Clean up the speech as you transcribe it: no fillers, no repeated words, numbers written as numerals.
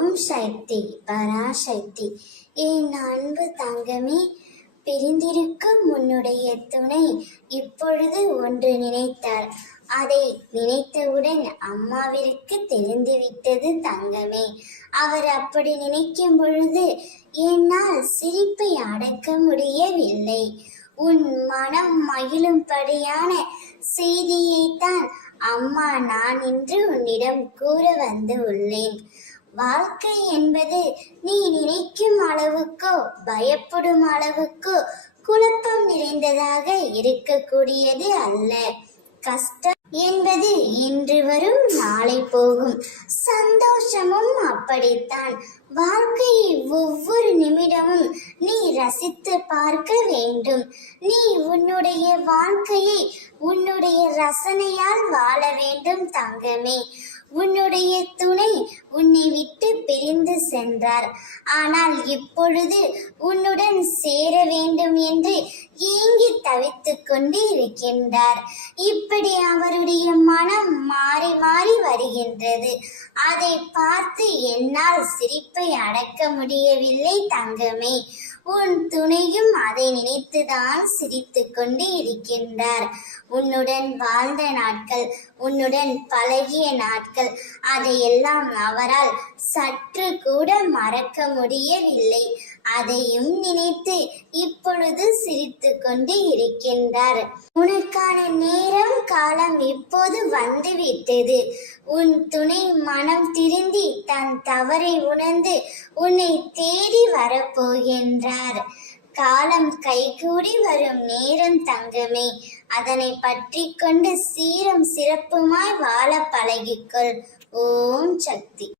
ஓம் சக்தி பராசக்தி. என் அன்பு தங்கமே, பிரிந்திருக்கும் உன்னுடைய துணை இப்பொழுது ஒன்று நினைத்தார். அதை நினைத்தவுடன் அம்மாவிற்கு தெரிந்துவிட்டது தங்கமே. அவர் அப்படி நினைக்கும் பொழுது என்னால் சிரிப்பை அடக்க முடியவில்லை. உன் மனம் மகிழும்படியான செய்தியைத்தான் அம்மா நான் இன்று உன்னிடம் கூற வந்து உள்ளேன். வாழ்க்கை என்பது நீ நினைக்கும் அளவுக்கோ பயப்படும் அளவுக்கோ குழப்பம் நிறைந்ததாக இருக்கக்கூடியது அல்ல. கஷ்டம் என்பது இன்று வரும் நாளை போகும். சந்தோஷமும் அப்படித்தான். வாழ்க்கையை ஒவ்வொரு நிமிடமும் நீ ரசித்து பார்க்க வேண்டும். நீ உன்னுடைய வாழ்க்கையை உன்னுடைய ரசனையால் வாழ வேண்டும் தங்கமே. உன்னுடைய துணை உன்னை விட்டு பிரிந்து சென்றார். ஆனால் இப்பொழுது உன்னுடன் சேர வேண்டும் என்று ஏங்கி தவித்துக் கொண்டு இருக்கின்றார். இப்படி அவருடைய மனம் மாறி மாறி வருகின்றது. அதை பார்த்து என்னால் சிரிப்பை அடக்க முடியவில்லை தங்கமே. உன் துணையும் அதை நினைத்துதான் சிரித்து கொண்டு இருக்கின்றார். உன்னுடன் வாழ்ந்த நாட்கள், உன்னுடன் பழகிய நாட்கள், அதையெல்லாம் அவரால் சற்று கூட மறக்க முடியவில்லை. அதையும் நினைத்து இப்பொழுது சிரித்து கொண்டு இருக்கின்றார். உனக்கான நேரம் காலம் இப்போது வந்துவிட்டது. உன் துணை மனம் திருந்தி தன் தவறை உணர்ந்து உன்னை தேடி வரப்போகின்றார். காலம் கைகூடி வரும் நேரம் தங்கமே. அதனை பற்றி கொண்டு சீரும் சிறப்புமாய் வாழ பழகிக்கொள். ஓம் சக்தி.